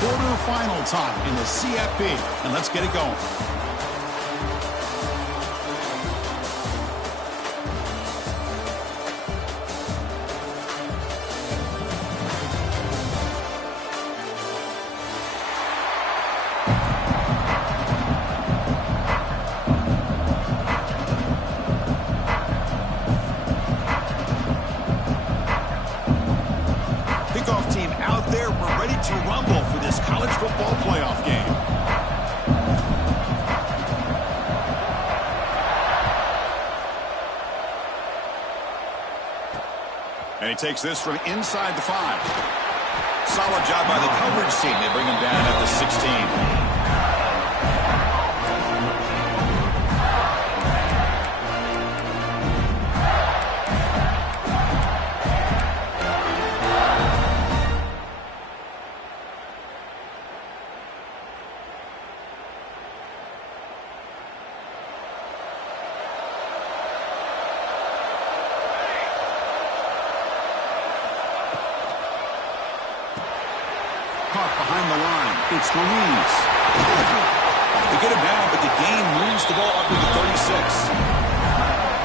quarterfinal time in the CFP. And let's get it going. And he takes this from inside the 5. Solid job by the coverage team. They bring him down at the 16. Caught behind the line. It's Louise. They get him down, but the game moves the ball up to the 36.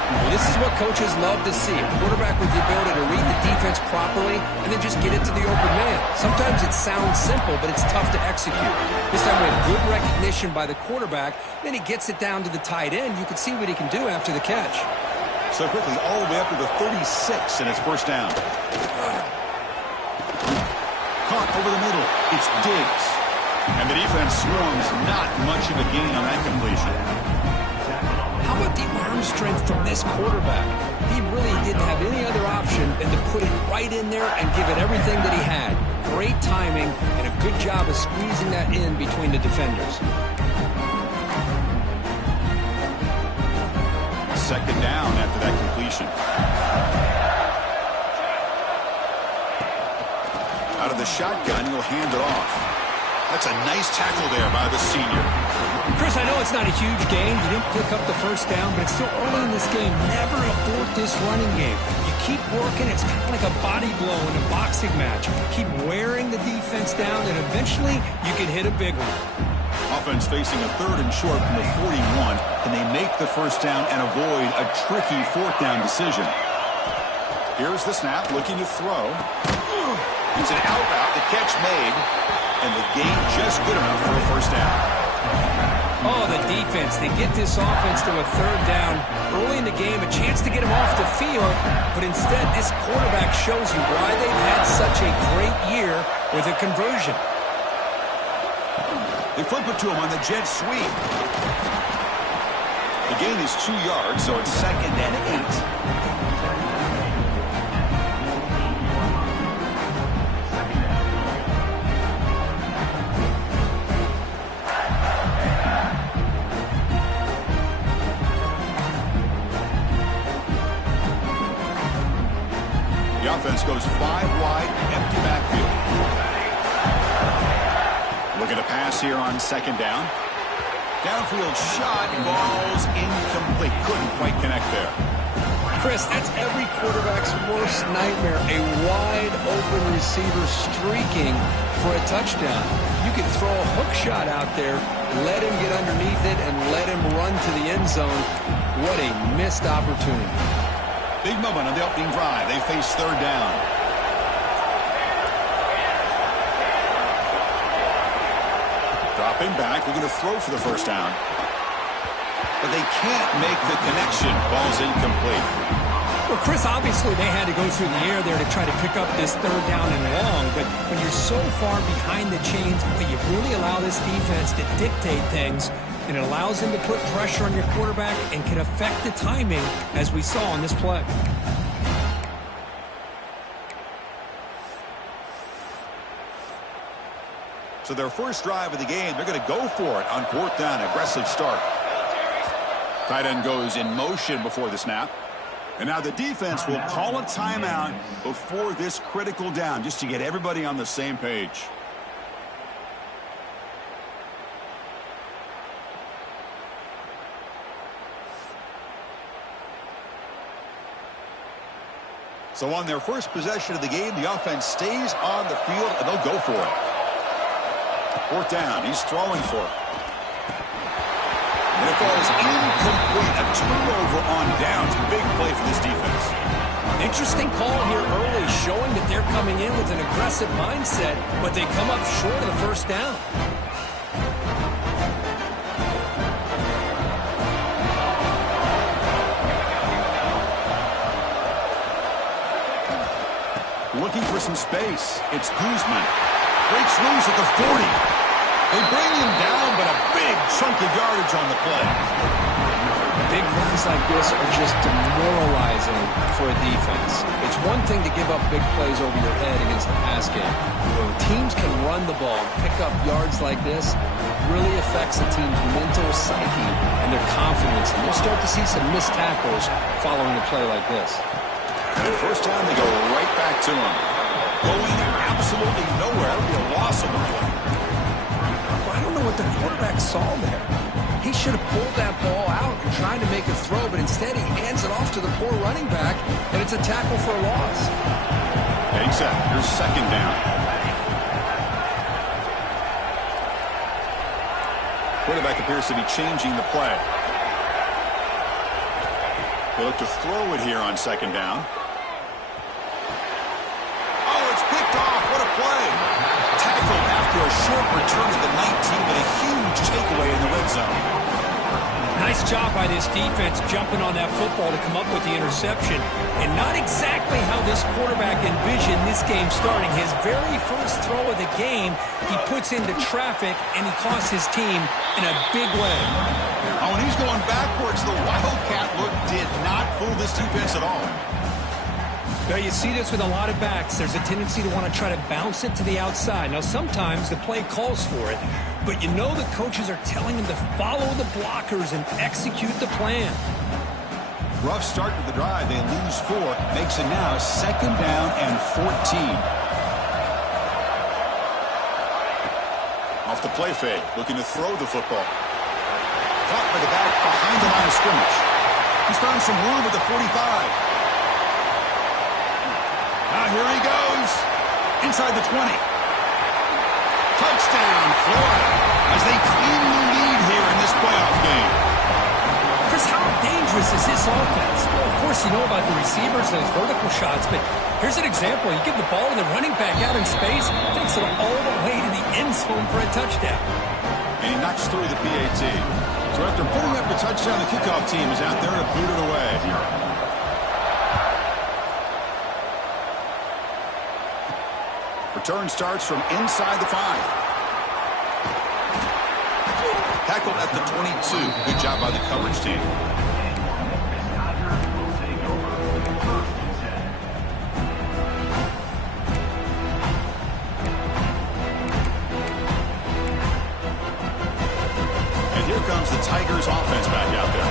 Well, this is what coaches love to see. A quarterback with the ability to read the defense properly and then just get it to the open man. Sometimes it sounds simple, but it's tough to execute. This time we have good recognition by the quarterback. Then he gets it down to the tight end. You can see what he can do after the catch. So quickly, all the way up to the 36, and it's first down. Caught over the middle. It's Diggs. And the defense swarms. Not much of a gain on that completion. How about the arm strength from this quarterback? He really didn't have any other option than to put it right in there and give it everything that he had. Great timing and a good job of squeezing that in between the defenders. Second down after that completion. Out of the shotgun, he'll hand it off. That's a nice tackle there by the senior. Chris, I know it's not a huge game. You didn't pick up the first down, but it's still early in this game. Never abort this running game. You keep working. It's kind of like a body blow in a boxing match. Keep wearing the defense down, and eventually you can hit a big one. Offense facing a 3rd and short from the 41. Can they make the first down and avoid a tricky 4th down decision? Here's the snap, looking to throw. It's an out route, the catch made, and the game just good enough for a first down. Oh, the defense. They get this offense to a 3rd down. Early in the game, a chance to get him off the field, but instead this quarterback shows you why they've had such a great year with a conversion. They flip it to him on the jet sweep. The gain is 2 yards, so it's 2nd and 8. The offense goes 5 wide, empty backfield. Looking to pass here on 2nd down. Downfield shot, falls incomplete. Couldn't quite connect there. Chris, that's every quarterback's worst nightmare. A wide open receiver streaking for a touchdown. You can throw a hook shot out there, let him get underneath it, and let him run to the end zone. What a missed opportunity. Big moment on the opening drive. They face 3rd down. Dropping back. We're going to throw for the first down. But they can't make the connection. Ball's incomplete. Well, Chris, obviously they had to go through the air there to try to pick up this 3rd down and long. But when you're so far behind the chains, you really allow this defense to dictate things. And it allows them to put pressure on your quarterback and can affect the timing, as we saw on this play. So their first drive of the game, they're going to go for it on 4th down. Aggressive start. Tight end goes in motion before the snap. And now the defense will call a timeout before this critical down, just to get everybody on the same page. So on their first possession of the game, the offense stays on the field, and they'll go for it. Fourth down. He's throwing for it. And it falls incomplete. A turnover on downs. Big play for this defense. Interesting call here early, showing that they're coming in with an aggressive mindset, but they come up short of the first down. Looking for some space. It's Guzman. Breaks loose at the 40. They bring him down, but a big chunk of yardage on the play. Big runs like this are just demoralizing for a defense. It's one thing to give up big plays over your head against the pass game. When teams can run the ball, pick up yards like this, it really affects a team's mental psyche and their confidence. And you'll start to see some missed tackles following a play like this. And first time, they go right back to him. Going absolutely nowhere. It'll be a loss of the play. I don't know what the quarterback saw there. He should have pulled that ball out and tried to make a throw, but instead he hands it off to the poor running back, and it's a tackle for a loss. Takes that. Here's second down. Quarterback appears to be changing the play. They look to throw it here on second down. Oh, it's picked off. What a play. Tackled after a short return to the 19, but a huge takeaway in the red zone. Nice job by this defense jumping on that football to come up with the interception. And not exactly how this quarterback envisioned this game starting. His very first throw of the game, he puts into traffic, and he costs his team in a big way. Oh, and he's going backwards. The Wildcat look did not fool this defense at all. Now, you see this with a lot of backs. There's a tendency to want to try to bounce it to the outside. Now, sometimes the play calls for it, but you know the coaches are telling them to follow the blockers and execute the plan. Rough start to the drive. They lose 4. Makes it now second down and 14. Off the play fake. Looking to throw the football. Caught by the back behind the line of scrimmage. He's found some room at the 45. Now here he goes. Inside the 20. Touchdown, Florida, as they claim the lead here in this playoff game. Chris, how dangerous is this offense? Well, of course, you know about the receivers, those vertical shots, but here's an example. You give the ball to the running back out in space, takes it all the way to the end zone for a touchdown. And he knocks through the PAT. So after putting up the touchdown, the kickoff team is out there to boot it away. Return starts from inside the 5. Tackled at the 22. Good job by the coverage team. And here comes the Tigers offense back out there.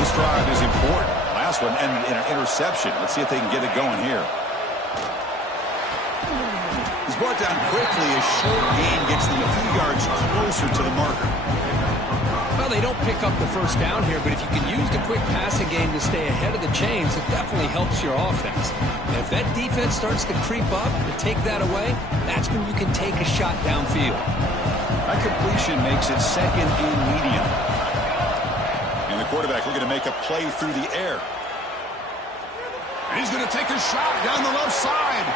This drive is important. Last one ended in an interception. Let's see if they can get it going here. He's brought down quickly. A short gain gets them a few yards closer to the marker. Well, they don't pick up the first down here, but if you can use the quick passing game to stay ahead of the chains, it definitely helps your offense. And if that defense starts to creep up to take that away, that's when you can take a shot downfield. That completion makes it second and medium. And the quarterback looking to make a play through the air. And he's going to take a shot down the left side.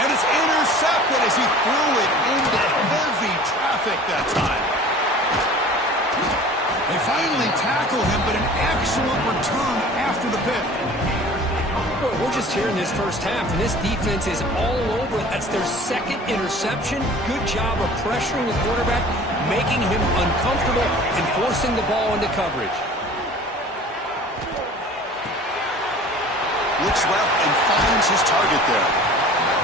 And it's intercepted as he threw it into heavy traffic that time. They finally tackle him, but an excellent return after the pick. Well, we're just here in this first half, and this defense is all over it. That's their second interception. Good job of pressuring the quarterback, making him uncomfortable, and forcing the ball into coverage. Looks left and finds his target there.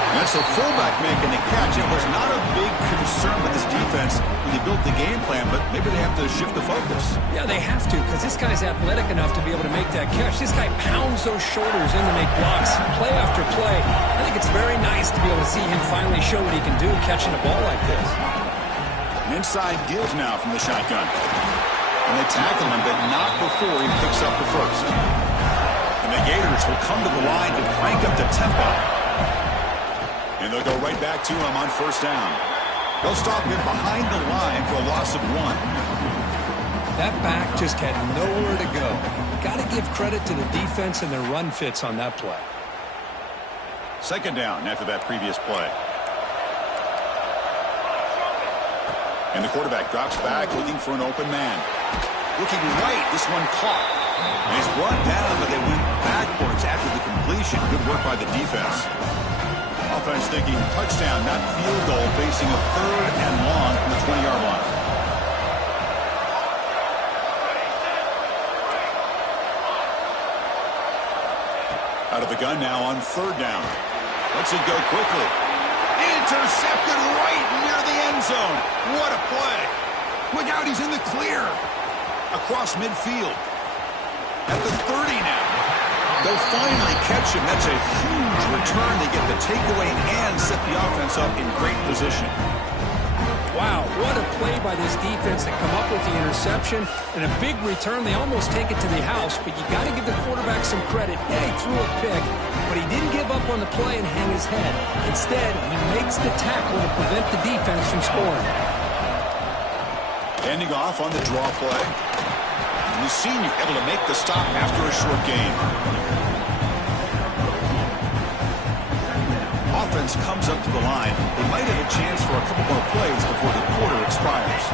That's a fullback making the catch. It was not a big concern with this defense when they built the game plan, but maybe they have to shift the focus. Yeah, they have to, because this guy's athletic enough to be able to make that catch. This guy pounds those shoulders in to make blocks, play after play. I think it's very nice to be able to see him finally show what he can do catching a ball like this. An inside give now from the shotgun. And they tackle him, but not before he picks up the first. And the Gators will come to the line to crank up the tempo. And they'll go right back to him on first down. They'll stop him behind the line for a loss of 1. That back just had nowhere to go. Got to give credit to the defense and their run fits on that play. Second down after that previous play. And the quarterback drops back looking for an open man. Looking right, this one caught. And he's brought down, but they went backwards after the completion. Good work by the defense. Offense thinking touchdown, not field goal, facing a 3rd and long from the 20-yard line. Out of the gun now on 3rd down. Lets it go quickly. Intercepted right near the end zone. What a play. Look out, he's in the clear. Across midfield. At the 30 now. They'll finally catch him. That's a huge return. They get the takeaway and set the offense up in great position. Wow, what a play by this defense to come up with the interception and a big return. They almost take it to the house, but you got to give the quarterback some credit. Yeah, he threw a pick, but he didn't give up on the play and hang his head. Instead, he makes the tackle to prevent the defense from scoring. Ending off on the draw play. And the senior able to make the stop after a short gain. Offense comes up to the line. They might have a chance for a couple more plays before the quarter expires.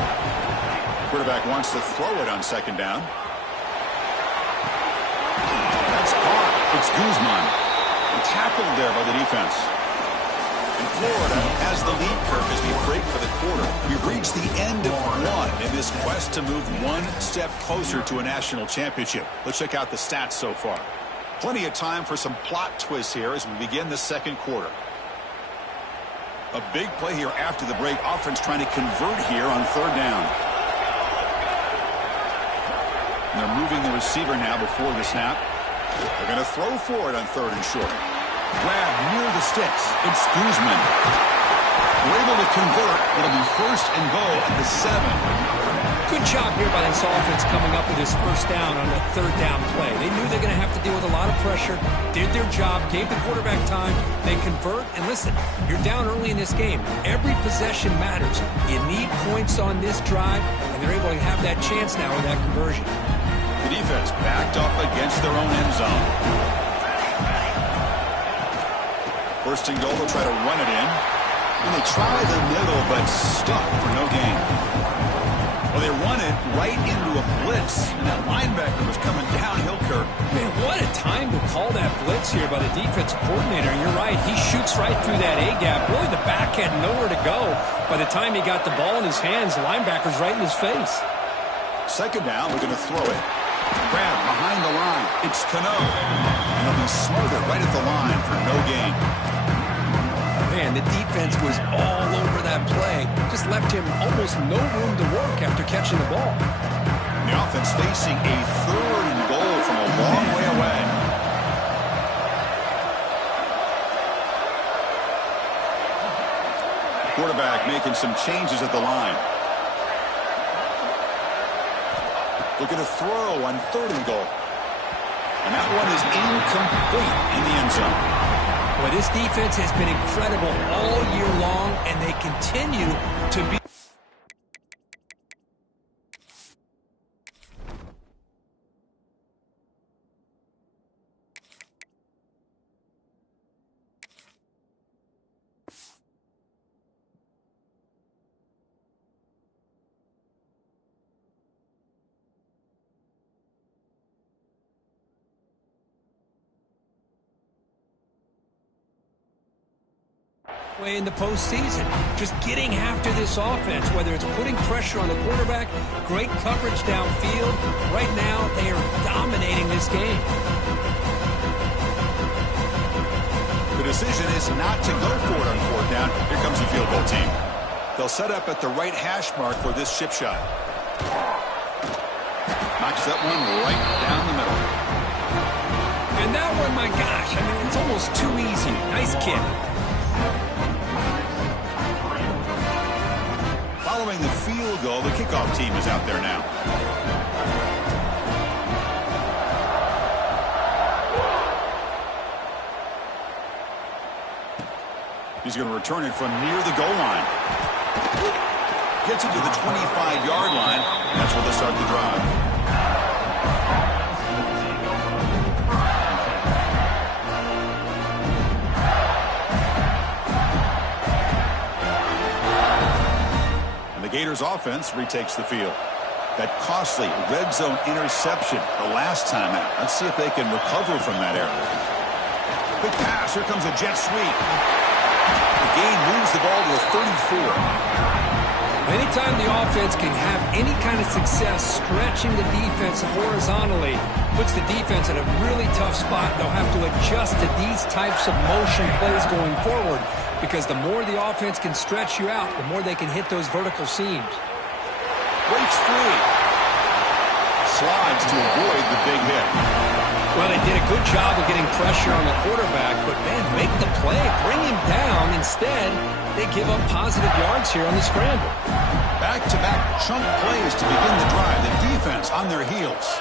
Quarterback wants to throw it on 2nd down. That's caught. It's Guzman. And tackled there by the defense. And Florida has the lead, Kirk, as we break for the quarter. We've reached the end of 1 in this quest to move 1 step closer to a national championship. Let's check out the stats so far. Plenty of time for some plot twists here as we begin the 2nd quarter. A big play here after the break. Offense trying to convert here on 3rd down. And they're moving the receiver now before the snap. They're going to throw for it on 3rd and short. Grab near the sticks. It's Guzman. We're able to convert. It'll be 1st and goal at the 7. Good job here by this offense coming up with his 1st down on that 3rd down play. They knew they're going to have to deal with a lot of pressure, did their job, gave the quarterback time, they convert, and listen, you're down early in this game. Every possession matters. You need points on this drive, and they're able to have that chance now with that conversion. The defense backed up against their own end zone. 1st and goal, they'll try to run it in. And they try the middle, but stuck for no gain. Well, they run it right into a blitz, and that linebacker was coming downhill, Kirk. Man, what a time to call that blitz here by the defensive coordinator. And you're right, he shoots right through that A-gap. Really, the back had nowhere to go. By the time he got the ball in his hands, the linebacker's right in his face. 2nd down, we're going to throw it. Grab behind the line. It's Cano. And he'll be smothered right at the line for no gain. Man, the defense was all over that play. Just left him almost no room to work after catching the ball. The offense facing a 3rd and goal from a long way away. Quarterback making some changes at the line. Looking to throw on 3rd and goal. And that one is incomplete in the end zone. Boy, this defense has been incredible all year long, and they continue to be. Way in the postseason, just getting after this offense, whether it's putting pressure on the quarterback, great coverage downfield. Right now, they are dominating this game. The decision is not to go for it on 4th down. Here comes the field goal team. They'll set up at the right hash mark for this chip shot. Knocks that one right down the middle. And that one, my gosh, I mean, it's almost too easy. Nice kick. Following the field goal, the kickoff team is out there now. He's going to return it from near the goal line. Gets it to the 25-yard line. That's where they start the drive. And the Gators offense retakes the field. That costly red zone interception the last time out. Let's see if they can recover from that error. Quick pass. Here comes a jet sweep. The gain moves the ball to the 34. Anytime the offense can have any kind of success stretching the defense horizontally, puts the defense in a really tough spot. They'll have to adjust to these types of motion plays going forward because the more the offense can stretch you out, the more they can hit those vertical seams. Breaks free. Slides to avoid the big hit. Well, they did a good job of getting pressure on the quarterback, but, man, make the play. Bring him down. Instead, they give up positive yards here on the scramble. Back-to-back chunk plays to begin the drive. The defense on their heels.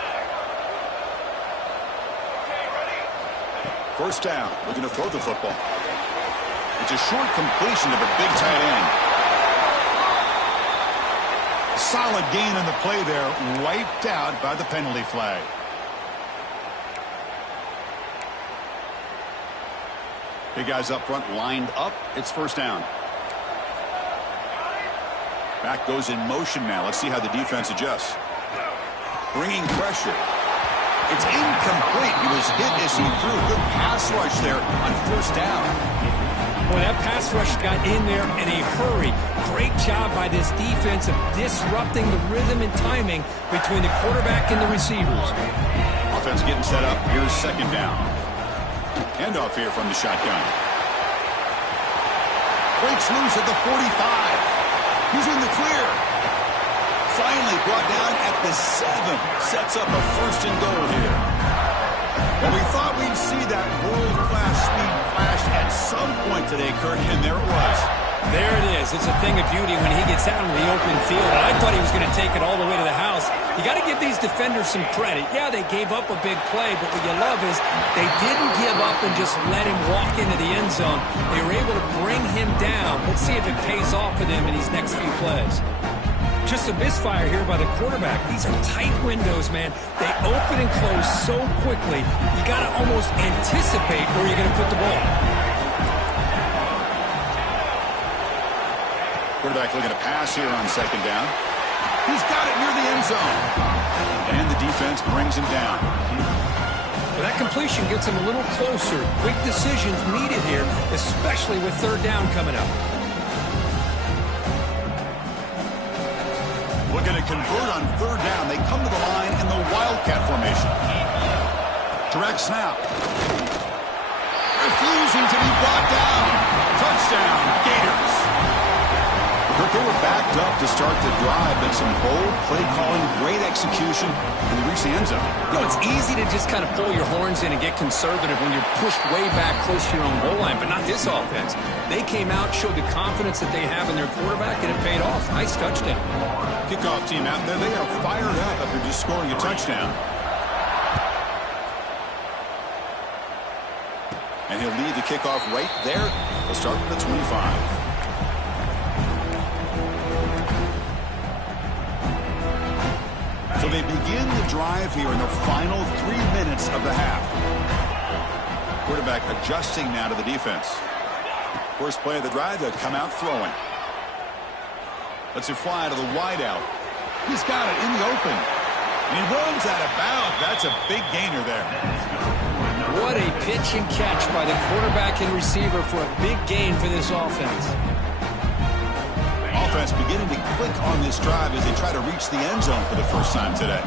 First down. Looking to throw the football. It's a short completion of a big tight end. Solid gain on the play there. Wiped out by the penalty flag. Big guys up front lined up. It's first down. Back goes in motion now. Let's see how the defense adjusts. Bringing pressure. It's incomplete. He was hit as he threw. Good pass rush there on first down. Boy, that pass rush got in there in a hurry. Great job by this defense of disrupting the rhythm and timing between the quarterback and the receivers. Offense getting set up. Here's second down. Handoff here from the shotgun. Breaks loose at the 45. He's in the clear. Finally brought down at the 7. Sets up a first and goal here. Well, we thought we'd see that world-class speed flash at some point today, Kurt, and there it was. There it is. It's a thing of beauty when he gets out in the open field. I thought he was going to take it all the way to the house. You got to give these defenders some credit. Yeah, they gave up a big play, but what you love is they didn't give up and just let him walk into the end zone. They were able to bring him down. Let's see if it pays off for them in these next few plays. Just a misfire here by the quarterback. These are tight windows, man. They open and close so quickly. You got to almost anticipate where you're going to put the ball. Quarterback looking to pass here on second down. He's got it near the end zone. And the defense brings him down. Well, that completion gets him a little closer. Quick decisions needed here, especially with third down coming up. Looking to convert on third down. They come to the line in the Wildcat formation. Direct snap. Refusing to be brought down. Touchdown, Gators. But they were backed up to start the drive, but some bold play calling, great execution, and they reached the end zone. You know, it's easy to just kind of pull your horns in and get conservative when you're pushed way back close to your own goal line, but not this offense. They came out, showed the confidence that they have in their quarterback, and it paid off. Nice touchdown. Kickoff team out there, they are fired up after just scoring a touchdown. And he'll lead the kickoff right there. They'll start with the 25. So they begin the drive here in the final 3 minutes of the half. Quarterback adjusting now to the defense. First play of the drive, they'll come out throwing. Lets it fly to the wideout. He's got it in the open. And he runs out of bounds. That's a big gainer there. What a pitch and catch by the quarterback and receiver for a big gain for this offense. Offense beginning to click on this drive as they try to reach the end zone for the first time today.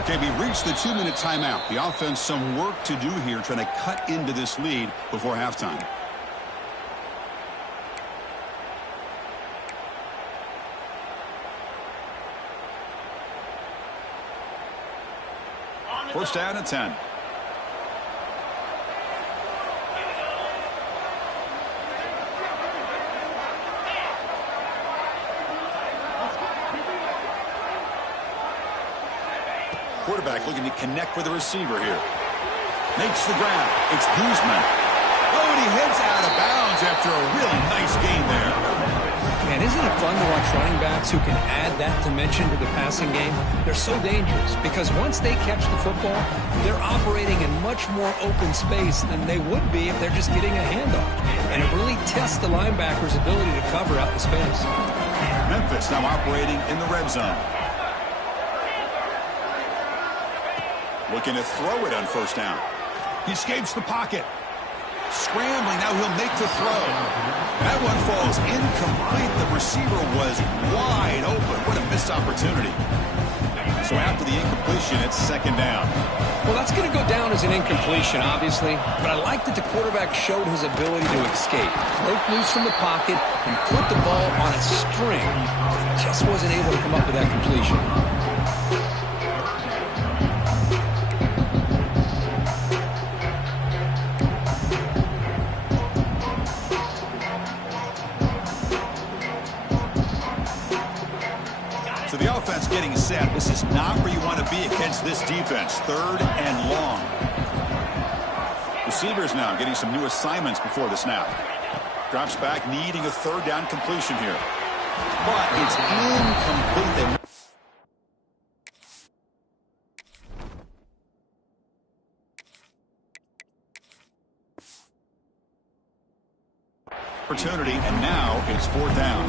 Okay, we reached the 2-minute timeout. The offense some work to do here trying to cut into this lead before halftime. First down at 10. Quarterback looking to connect with the receiver here. Makes the grab. It's Guzman. Oh, and he heads out of bounds after a really nice game there. Man, And isn't it fun to watch running backs who can add that dimension to the passing game? They're so dangerous because once they catch the football, they're operating in much more open space than they would be if they're just getting a handoff. And it really tests the linebacker's ability to cover out the space. Memphis now operating in the red zone. Looking to throw it on first down. He escapes the pocket. Scrambling, now he'll make the throw. That one falls incomplete. The receiver was wide open. What a missed opportunity. So after the incompletion, it's second down. Well, that's going to go down as an incompletion, obviously. But I like that the quarterback showed his ability to escape. Broke loose from the pocket and put the ball on a string. Just wasn't able to come up with that completion. So the offense getting set. This is not where you want to be against this defense. Third and long. Receivers now getting some new assignments before the snap. Drops back, needing a third down completion here. But it's incomplete. Opportunity, and now it's fourth down.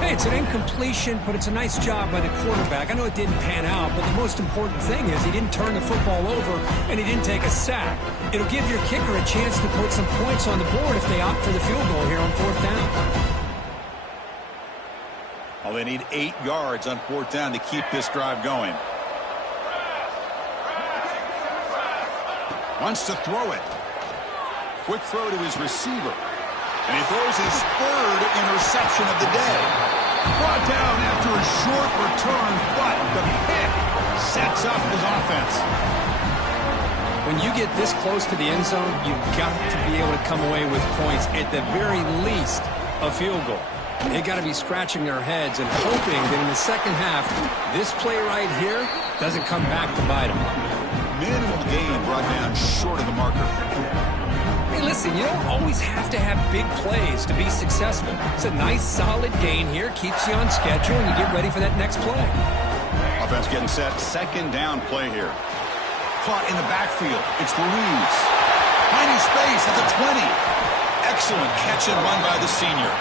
Hey, it's an incompletion, but it's a nice job by the quarterback. I know it didn't pan out, but the most important thing is he didn't turn the football over and he didn't take a sack. It'll give your kicker a chance to put some points on the board if they opt for the field goal here on fourth down. Well, they need 8 yards on fourth down to keep this drive going. Wants to throw it. Quick throw to his receiver. And he throws his third interception of the day. Brought down after a short return, but the pick sets up his offense. When you get this close to the end zone, you've got to be able to come away with points, at the very least, a field goal. They got to be scratching their heads and hoping that in the second half, this play right here doesn't come back to bite them. Minimal gain brought down short of the marker. Hey, listen, you don't always have to have big plays to be successful. It's a nice, solid gain here. Keeps you on schedule, and you get ready for that next play. Offense getting set. Second down play here. Caught in the backfield. It's Ruiz. Finding space at the 20. Excellent catch and run by the senior.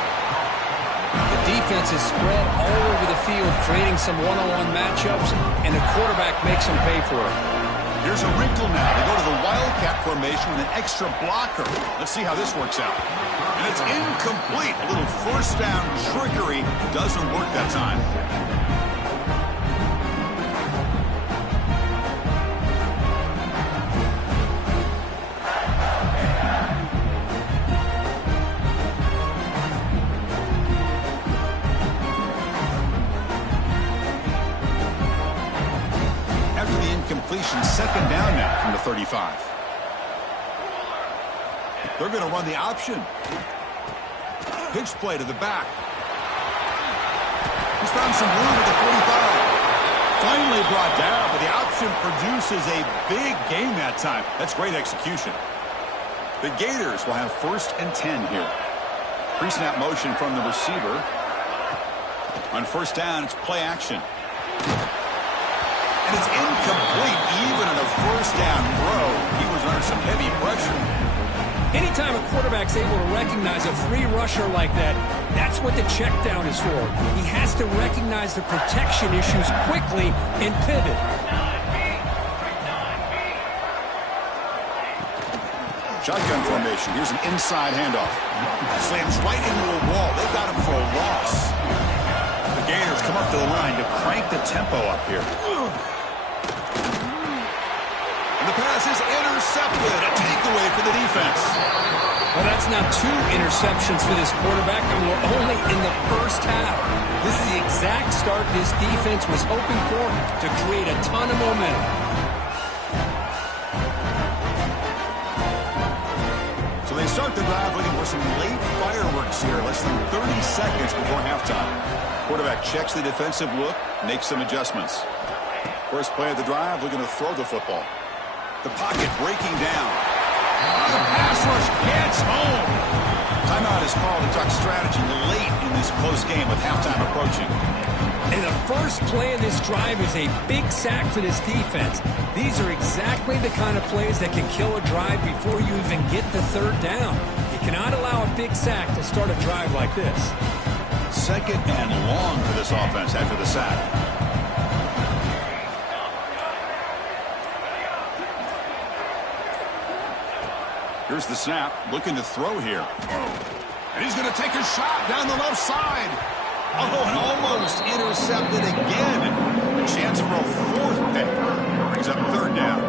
The defense is spread all over the field, creating some one-on-one matchups, and the quarterback makes them pay for it. Here's a wrinkle now. They go to the Wildcat formation with an extra blocker. Let's see how this works out. And it's incomplete. A little first down trickery doesn't work that time. Completion, second down now from the 35. They're going to run the option. Pitch play to the back. He's found some room at the 45. Finally brought down, but the option produces a big gain that time. That's great execution. The Gators will have first and 10 here. Pre-snap motion from the receiver. On first down, it's play action. And it's incomplete. Even on a first down throw, he was under some heavy pressure. Anytime a quarterback's able to recognize a free rusher like that, that's what the check down is for. He has to recognize the protection issues quickly and pivot. Shotgun formation. Here's an inside handoff. Slams right into a wall. They got him for a loss. The Gators come up to the line to crank the tempo up here. The pass is intercepted. A takeaway for the defense. Well, that's now 2 interceptions for this quarterback, and we're only in the first half. This is the exact start this defense was hoping for to create a ton of momentum. So they start the drive looking for some late fireworks here. Less than 30 seconds before halftime. Quarterback checks the defensive look, makes some adjustments. First play of the drive, looking to throw the football. The pocket breaking down. The pass rush gets home. Timeout is called to talk strategy late in this close game with halftime approaching. And the first play of this drive is a big sack for this defense. These are exactly the kind of plays that can kill a drive before you even get the third down. You cannot allow a big sack to start a drive like this. Second and long for this offense after the sack. Here's the snap, looking to throw here. And he's going to take a shot down the left side. Oh, and almost intercepted again. A chance for a fourth pick. Brings up third down.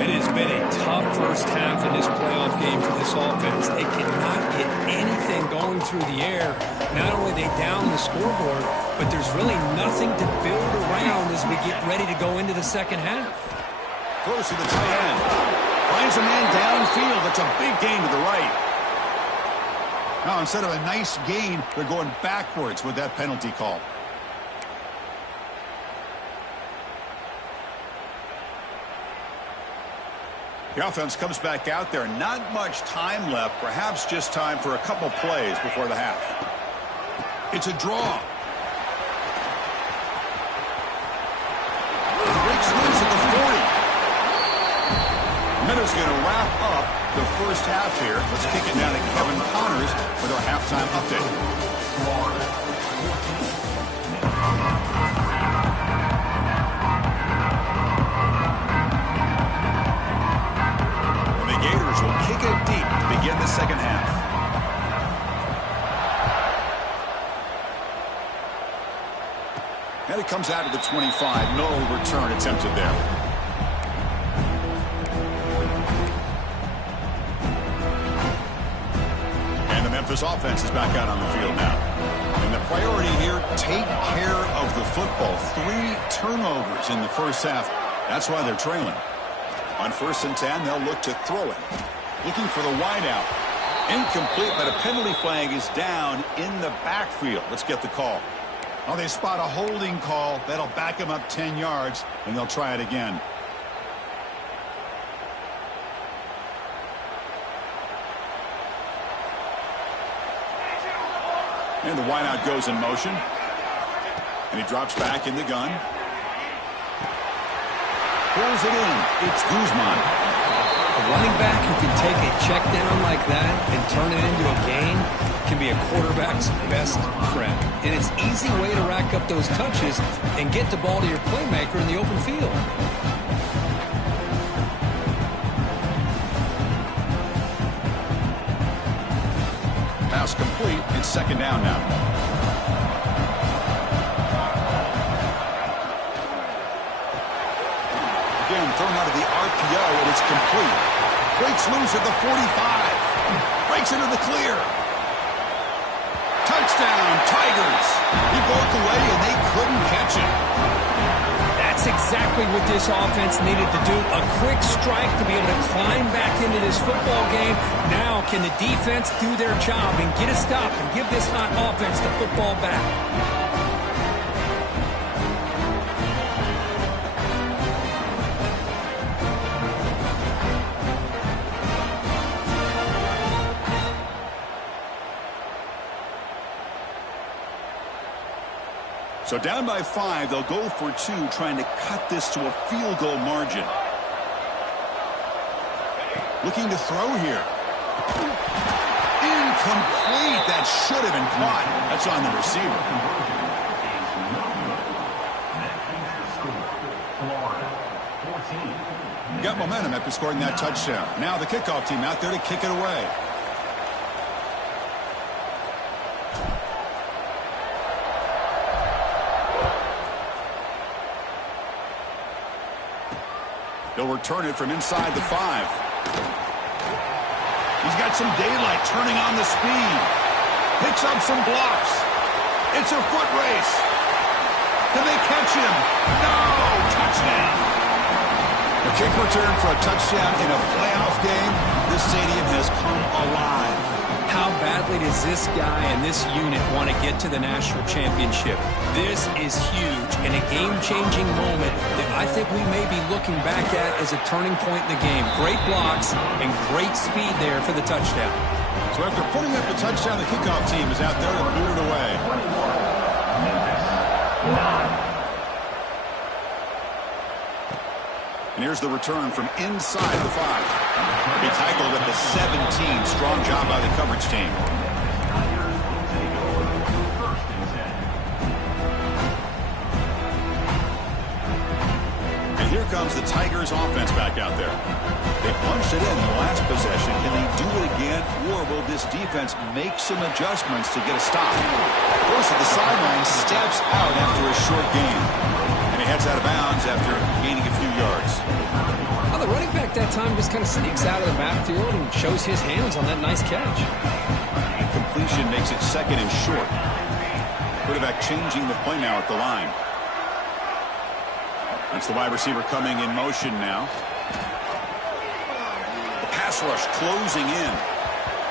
It has been a tough first half in this playoff game for this offense. They cannot get anything going through the air. Not only are they down the scoreboard, but there's really nothing to build around as we get ready to go into the second half. Throws to the tight end. Finds a man downfield. That's a big gain to the right. Now, instead of a nice gain, they're going backwards with that penalty call. The offense comes back out there. Not much time left. Perhaps just time for a couple plays before the half. It's a draw. Breaks loose at the 40. Minutes going to wrap up the first half here. Let's kick it down to Kevin Connors with our halftime update. The Gators will kick it deep to begin the second half. And it comes out of the 25. No return attempted there. Memphis offense is back out on the field now. And the priority here, take care of the football. 3 turnovers in the first half. That's why they're trailing. On 1st and 10, they'll look to throw it. Looking for the wideout. Incomplete, but a penalty flag is down in the backfield. Let's get the call. Oh, they spot a holding call. That'll back them up 10 yards, and they'll try it again. And the wideout goes in motion. And he drops back in the gun. Pulls it in. It's Guzman. A running back who can take a check down like that and turn it into a gain can be a quarterback's best friend. And it's an easy way to rack up those touches and get the ball to your playmaker in the open field. Pass complete. It's second down now. Again, thrown out of the RPO, and it's complete. Breaks loose at the 45. Breaks into the clear. Touchdown, Tigers. He broke away, and they couldn't catch him. That's exactly what this offense needed to do. A quick strike to be able to climb back into this football game. Now can the defense do their job and get a stop and give this hot offense the football back? So down by 5, they'll go for 2, trying to cut this to a field goal margin. Looking to throw here. Incomplete. That should have been caught. That's on the receiver. Got momentum after scoring that touchdown. Now the kickoff team out there to kick it away. He'll return it from inside the 5. He's got some daylight, turning on the speed. Picks up some blocks. It's a foot race. Can they catch him? No! Touchdown! The kick return for a touchdown in a playoff game. This stadium has come alive. How badly does this guy and this unit want to get to the national championship? This is huge and a game-changing moment that I think we may be looking back at as a turning point in the game. Great blocks and great speed there for the touchdown. So after putting up the touchdown, the kickoff team is out there to boot it away. And here's the return from inside the 5. He tackled at the 17. Strong job by the coverage team. And here comes the Tigers offense back out there. They punched it in the last possession. Can they do it again, or will this defense make some adjustments to get a stop? First at the sideline, steps out after a short gain. And he heads out of bounds after gaining a few yards. Well, the running back that time just kind of sneaks out of the backfield and shows his hands on that nice catch. Completion makes it second and short. Quarterback changing the play now at the line. That's the wide receiver coming in motion now. Pass rush closing in.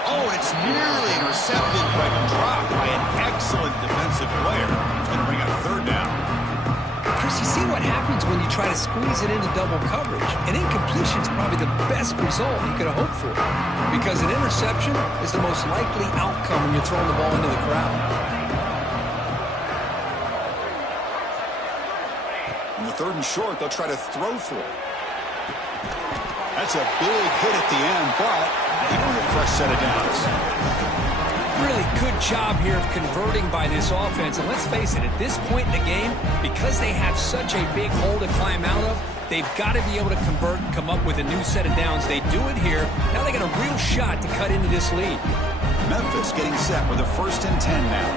Oh, and it's nearly intercepted, but dropped by an excellent defensive player. It's going to bring up third down. Chris, you see what happens when you try to squeeze it into double coverage. An incompletion is probably the best result you could have hoped for, because an interception is the most likely outcome when you're throwing the ball into the crowd. On the third and short, they'll try to throw for it. That's a big hit at the end, but they want a fresh set of downs. Really good job here of converting by this offense. And let's face it, at this point in the game, because they have such a big hole to climb out of, they've got to be able to convert and come up with a new set of downs. They do it here. Now they got a real shot to cut into this lead. Memphis getting set with a 1st and 10 now.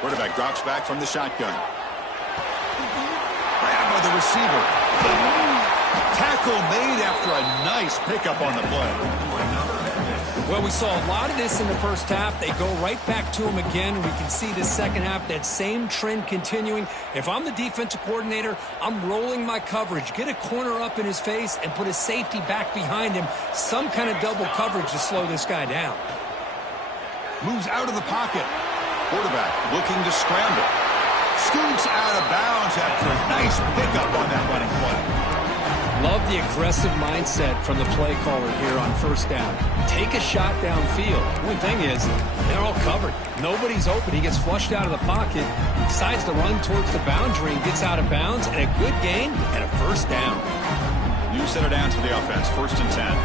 Quarterback drops back from the shotgun. Grabbed by the receiver. Tackle made after a nice pickup on the play. Well, we saw a lot of this in the first half. They go right back to him again. We can see the second half, that same trend continuing. If I'm the defensive coordinator, I'm rolling my coverage. Get a corner up in his face and put a safety back behind him. Some kind of double coverage to slow this guy down. Moves out of the pocket. Quarterback looking to scramble. Scoots out of bounds after a nice pickup on that running play. Love the aggressive mindset from the play caller here on first down. Take a shot downfield. The only thing is, they're all covered. Nobody's open. He gets flushed out of the pocket, decides to run towards the boundary and gets out of bounds, and a good gain and a first down. New set of downs for the offense. 1st and 10.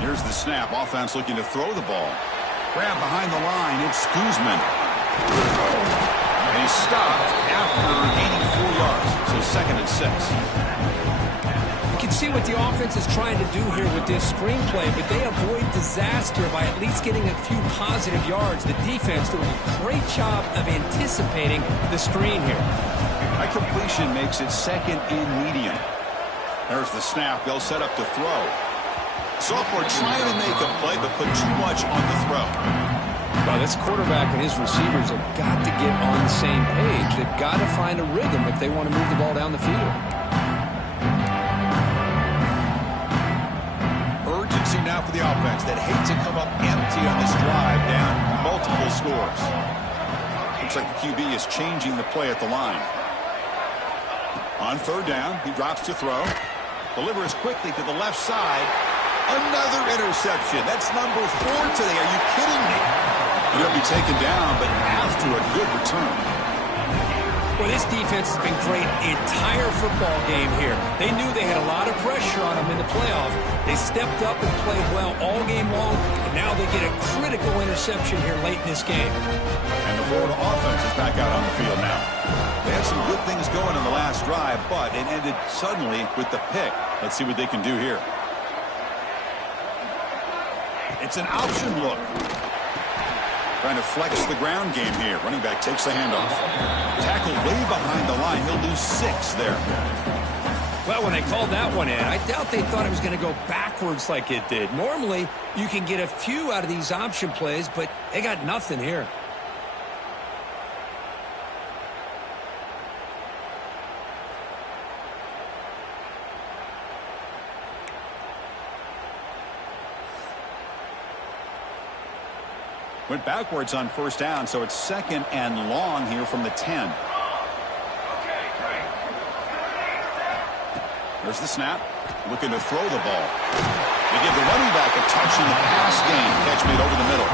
Here's the snap. Offense looking to throw the ball. Grab behind the line. It's Guzman. And he's stopped after gaining 4 yards. So 2nd and 6. You can see what the offense is trying to do here with this screenplay, but they avoid disaster by at least getting a few positive yards. The defense doing a great job of anticipating the screen here. That completion makes it 2nd and medium. There's the snap. They'll set up to throw. Sophomore trying to make a play, but put too much on the throw. Well, this quarterback and his receivers have got to get on the same page. They've got to find a rhythm if they want to move the ball down the field. Urgency now for the offense that hate to come up empty on this drive, down multiple scores. Looks like the QB is changing the play at the line. On 3rd down, he drops to throw. Delivers quickly to the left side. Another interception. That's number 4 today. Are you kidding me? He'll be taken down, but after a good return. Well, this defense has been great the entire football game here. They knew they had a lot of pressure on them in the playoff. They stepped up and played well all game long, and now they get a critical interception here late in this game. And the Florida offense is back out on the field now. They had some good things going in the last drive, but it ended suddenly with the pick. Let's see what they can do here. It's an option look. Trying to flex the ground game here. Running back takes the handoff. Tackle way behind the line. He'll lose 6 there. Well, when they called that one in, I doubt they thought it was going to go backwards like it did. Normally, you can get a few out of these option plays, but they got nothing here. Went backwards on 1st down, so it's 2nd and long here from the 10. There's the snap. Looking to throw the ball. They give the running back a touch in the pass game. Catch made over the middle.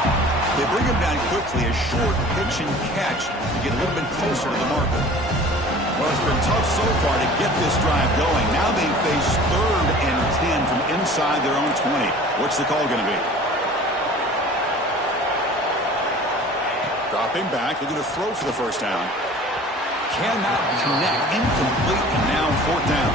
They bring him down quickly. A short pitch and catch to get a little bit closer to the marker. Well, it's been tough so far to get this drive going. Now they face 3rd and 10 from inside their own 20. What's the call going to be? Dropping back, looking to throw for the first down. Cannot connect, incomplete, and now 4th down.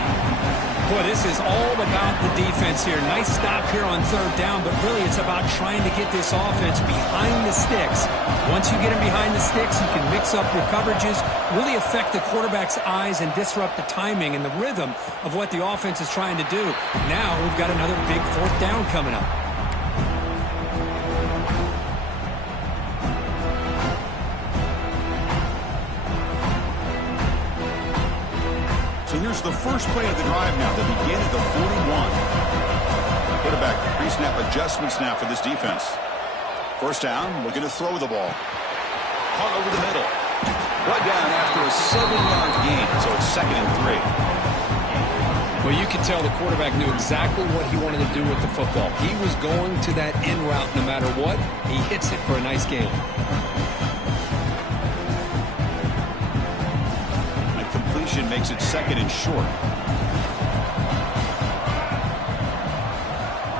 Boy, this is all about the defense here. Nice stop here on 3rd down, but really it's about trying to get this offense behind the sticks. Once you get him behind the sticks, you can mix up your coverages, really affect the quarterback's eyes and disrupt the timing and the rhythm of what the offense is trying to do. Now we've got another big 4th down coming up. So here's the first play of the drive now. They begin at the 41. Quarterback, pre-snap adjustment snap for this defense. First down, looking to throw the ball. Caught over the middle. Brought down after a 7-yard gain, so it's 2nd and 3. Well, you can tell the quarterback knew exactly what he wanted to do with the football. He was going to that in route no matter what. He hits it for a nice gain. Makes it 2nd and short.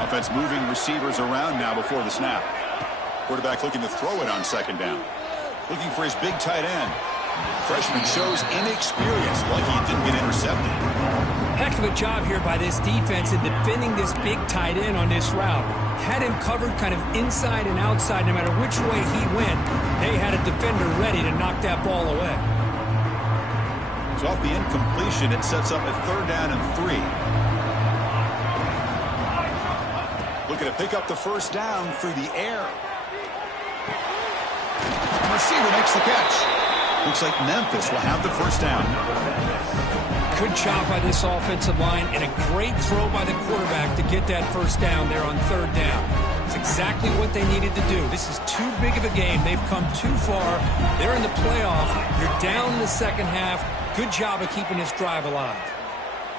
Offense moving receivers around now before the snap. Quarterback looking to throw it on 2nd down. Looking for his big tight end. Freshman shows inexperience. Lucky he didn't get intercepted. Heck of a job here by this defense in defending this big tight end on this route. Had him covered kind of inside and outside no matter which way he went. They had a defender ready to knock that ball away. Off the incompletion, it sets up a 3rd down and 3. Looking to pick up the first down through the air. Receiver makes the catch. Looks like Memphis will have the first down. Good job by this offensive line and a great throw by the quarterback to get that first down there on 3rd down. It's exactly what they needed to do. This is too big of a game. They've come too far. They're in the playoff. You're down in the second half. Good job of keeping this drive alive.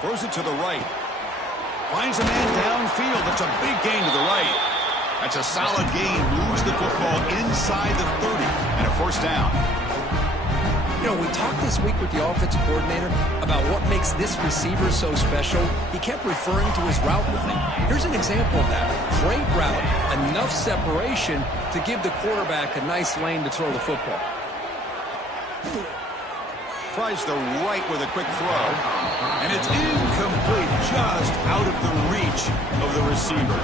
Throws it to the right. Finds a man downfield. That's a big gain to the right. That's a solid gain. Moves the football inside the 30 and a first down. You know, we talked this week with the offensive coordinator about what makes this receiver so special. He kept referring to his route running. Here's an example of that. Great route, enough separation to give the quarterback a nice lane to throw the football. Tries the right with a quick throw. And it's incomplete, just out of the reach of the receiver.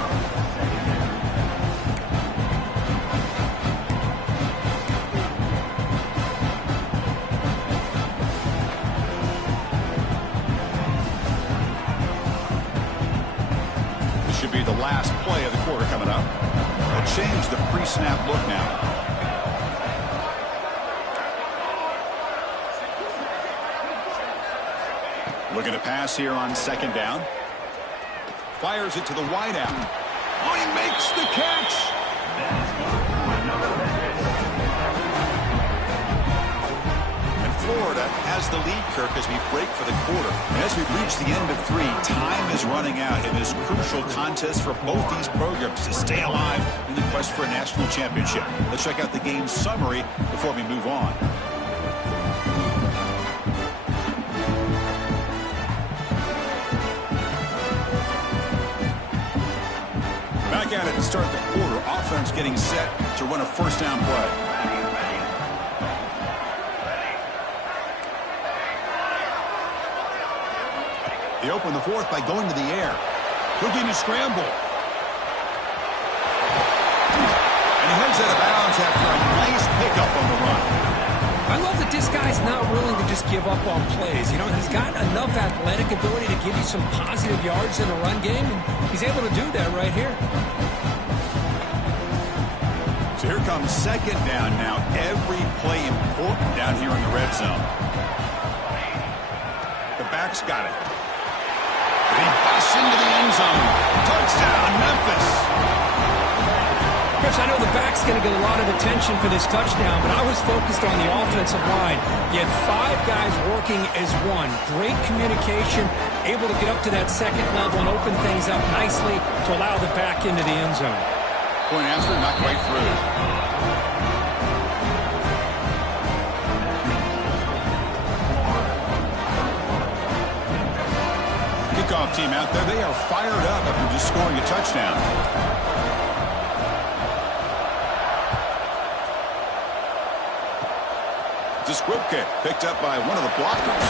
This should be the last play of the quarter coming up. They'll change the pre-snap look now. Looking to pass here on 2nd down. Fires it to the wide out. Oh, he makes the catch. And Florida has the lead, Kirk, as we break for the quarter. And as we reach the end of 3, time is running out in this crucial contest for both these programs to stay alive in the quest for a national championship. Let's check out the game summary before we move on. Back at it to start the quarter. Offense getting set to run a first down play. They open the 4th by going to the air. Looking to scramble. And he heads out of bounds after a nice pickup on the run. I love that this guy's not willing to just give up on plays. You know, he's got enough athletic ability to give you some positive yards in the run game, and he's able to do that right here. So here comes 2nd down now. Every play important down here in the red zone. The back's got it. And he busts into the end zone. Touchdown, Memphis. Chris, I know the back's going to get a lot of attention for this touchdown, but I was focused on the offensive line. You had 5 guys working as one. Great communication, able to get up to that second level and open things up nicely to allow the back into the end zone. Point after, not quite through. Kickoff team out there, they are fired up after just scoring a touchdown. Squibkick picked up by one of the blockers.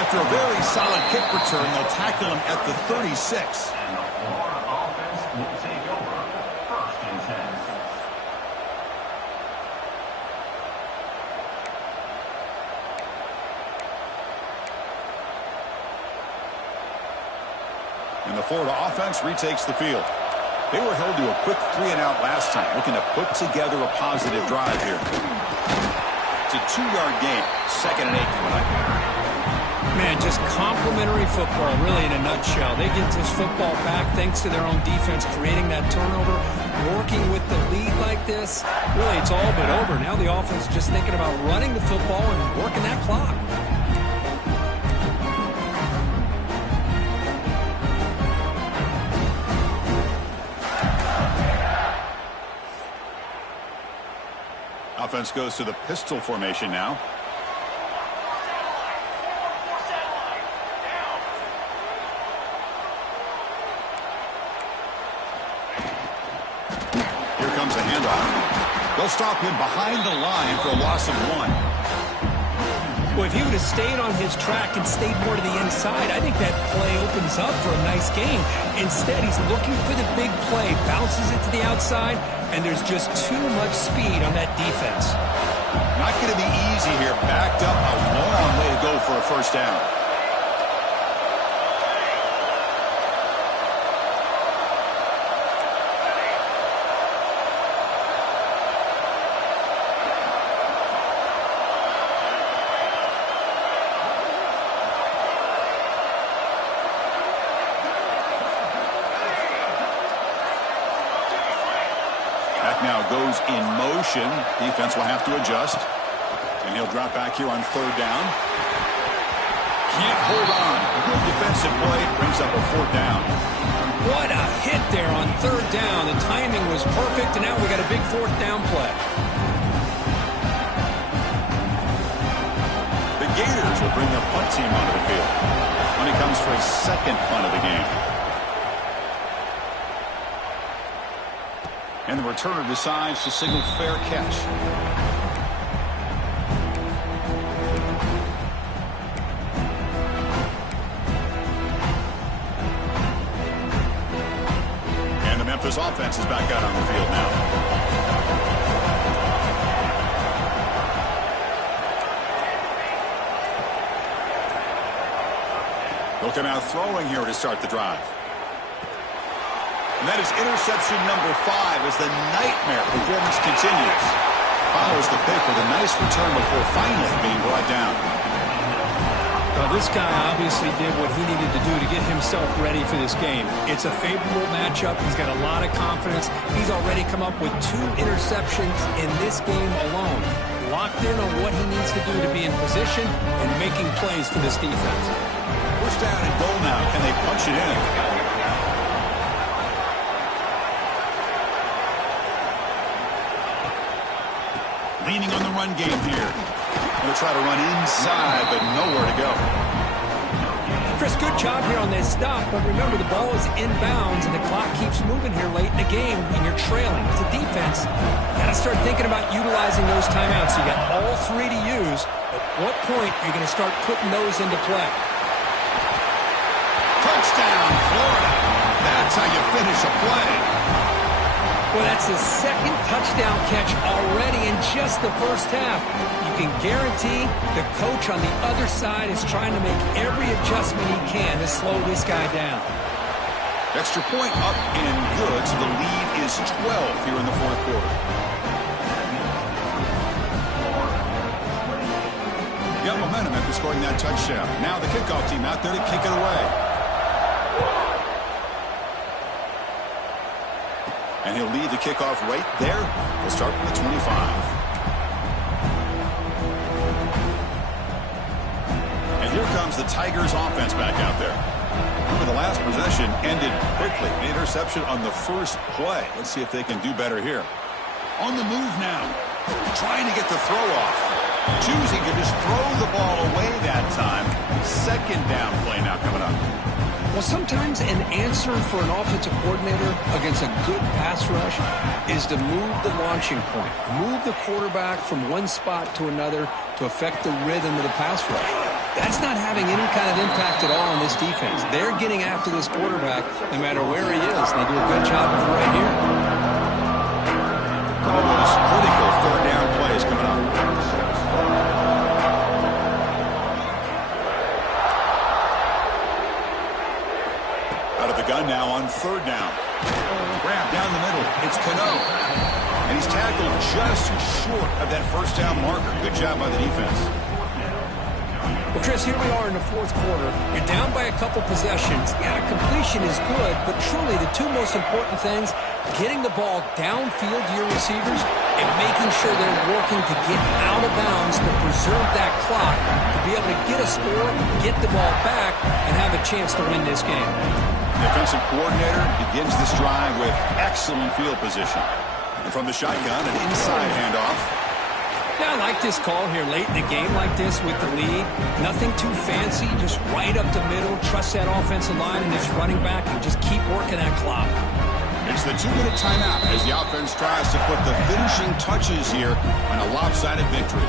After a very solid kick return, they'll tackle him at the 36. And the Florida offense will take over 1st and 10. And the Florida offense retakes the field. They were held to a quick 3-and-out last time, looking to put together a positive drive here. It's a 2-yard gain. 2nd and 8 coming up. Man, just complimentary football, really, in a nutshell. They get this football back thanks to their own defense, creating that turnover, working with the lead like this. Really, it's all but over. Now the offense is just thinking about running the football and working that clock. Offense goes to the pistol formation now. Here comes a handoff. They'll stop him behind the line for a loss of 1. Well, if he would have stayed on his track and stayed more to the inside, I think that play opens up for a nice game. Instead, he's looking for the big play, bounces it to the outside, and there's just too much speed on that defense. Not going to be easy here. Backed up, a long way to go for a first down. Now goes in motion. Defense will have to adjust. And he'll drop back here on 3rd down. Can't hold on. Good defensive play. Brings up a 4th down. What a hit there on 3rd down. The timing was perfect, and now we got a big 4th down play. The Gators will bring their punt team onto the field when it comes for a 2nd punt of the game. And the returner decides to signal fair catch. And the Memphis offense is back out on the field now. They'll come out throwing here to start the drive. And that is interception number 5 as the nightmare performance continues. Follows the pick with a nice return before finally being brought down. Well, this guy obviously did what he needed to do to get himself ready for this game. It's a favorable matchup. He's got a lot of confidence. He's already come up with 2 interceptions in this game alone. Locked in on what he needs to do to be in position and making plays for this defense. First down and goal now. Can they punch it in? Leaning on the run game here. Going to try to run inside, but nowhere to go. Chris, good job here on this stop, but remember the ball is inbounds and the clock keeps moving here late in the game and you're trailing. As a defense, you got to start thinking about utilizing those timeouts. You got all 3 to use. At what point are you going to start putting those into play? Touchdown, Florida. That's how you finish a play. Well, that's his 2nd touchdown catch already in just the first half. You can guarantee the coach on the other side is trying to make every adjustment he can to slow this guy down. Extra point up and good, so the lead is 12 here in the 4th quarter. Got momentum after scoring that touchdown. Now the kickoff team out there to kick it away. And he'll lead the kickoff right there. He'll start from the 25. And here comes the Tigers offense back out there. Remember, the last possession ended quickly. An interception on the first play. Let's see if they can do better here. On the move now. Trying to get the throw off. Choosing to just throw the ball away that time. Second down play now coming up. Well, sometimes an answer for an offensive coordinator against a good pass rush is to move the launching point. Move the quarterback from one spot to another to affect the rhythm of the pass rush. That's not having any kind of impact at all on this defense. They're getting after this quarterback no matter where he is, and they do a good job of it right here. One of those critical third down plays coming up. Out of the gun now on third down. Grab down the middle. It's Cano. And he's tackled just short of that first down marker. Good job by the defense. Well, Chris, here we are in the fourth quarter. You're down by a couple possessions. Yeah, completion is good, but truly the two most important things, getting the ball downfield to your receivers and making sure they're working to get out of bounds to preserve that clock, to be able to get a score, get the ball back, and have a chance to win this game. The offensive coordinator begins this drive with excellent field position. And from the shotgun, an inside handoff. Yeah, I like this call here late in the game like this with the lead. Nothing too fancy, just right up the middle. Trust that offensive line and this running back and just keep working that clock. It's the 2-minute timeout as the offense tries to put the finishing touches here on a lopsided victory.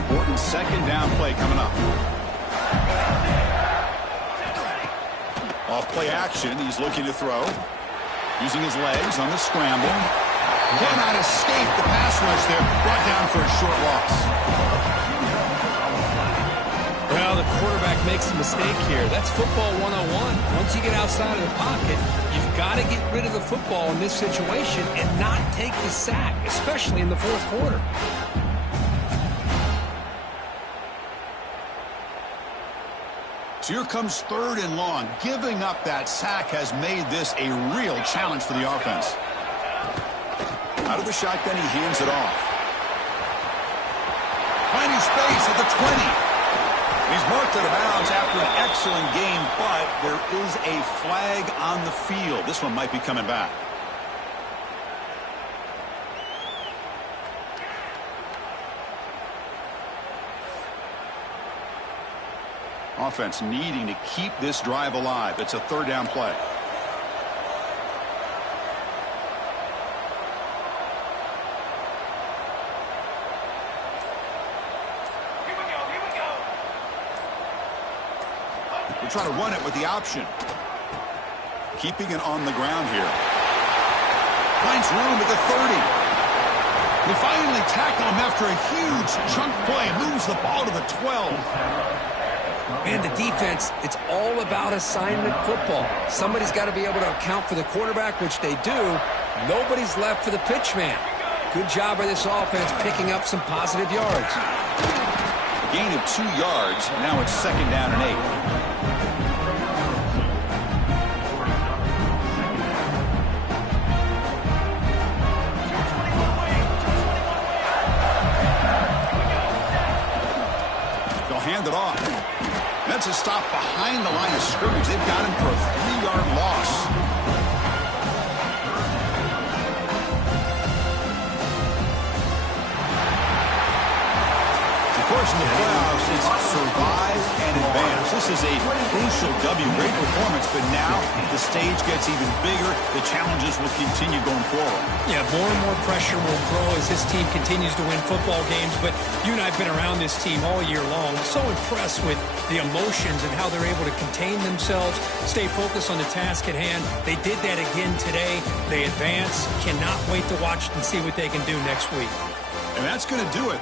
Important second down play coming up. Off play action, he's looking to throw. Using his legs on the scramble. Cannot escape the pass rush there. Brought down for a short loss. Well, the quarterback makes a mistake here. That's football 101. Once you get outside of the pocket, you've got to get rid of the football in this situation and not take the sack, especially in the fourth quarter. So here comes third and long. Giving up that sack has made this a real challenge for the offense. Out of the shotgun, he hands it off. Finding space at the 20. He's marked out of bounds after an excellent game, but there is a flag on the field. This one might be coming back. Offense needing to keep this drive alive. It's a third down play. We're trying to run it with the option. Keeping it on the ground here. Finds room at the 30. They finally tackle him after a huge chunk play. Moves the ball to the 12. Man, the defense, it's all about assignment football. Somebody's got to be able to account for the quarterback, which they do. Nobody's left for the pitch man. Good job by this offense picking up some positive yards. Gain of 2 yards. Now it's second down and 8. Hand it off. That's a stop behind the line of scrimmage. They've got him for a 3-yard loss. Of course, in the playoffs, it's survive and advance. This is a crucial W. Great performance, but now the stage gets even bigger. The challenges will continue going forward. Yeah, more and more pressure will grow as this team continues to win football games. But you and I have been around this team all year long. So impressed with the emotions and how they're able to contain themselves, stay focused on the task at hand. They did that again today. They advance. Cannot wait to watch and see what they can do next week. And that's going to do it.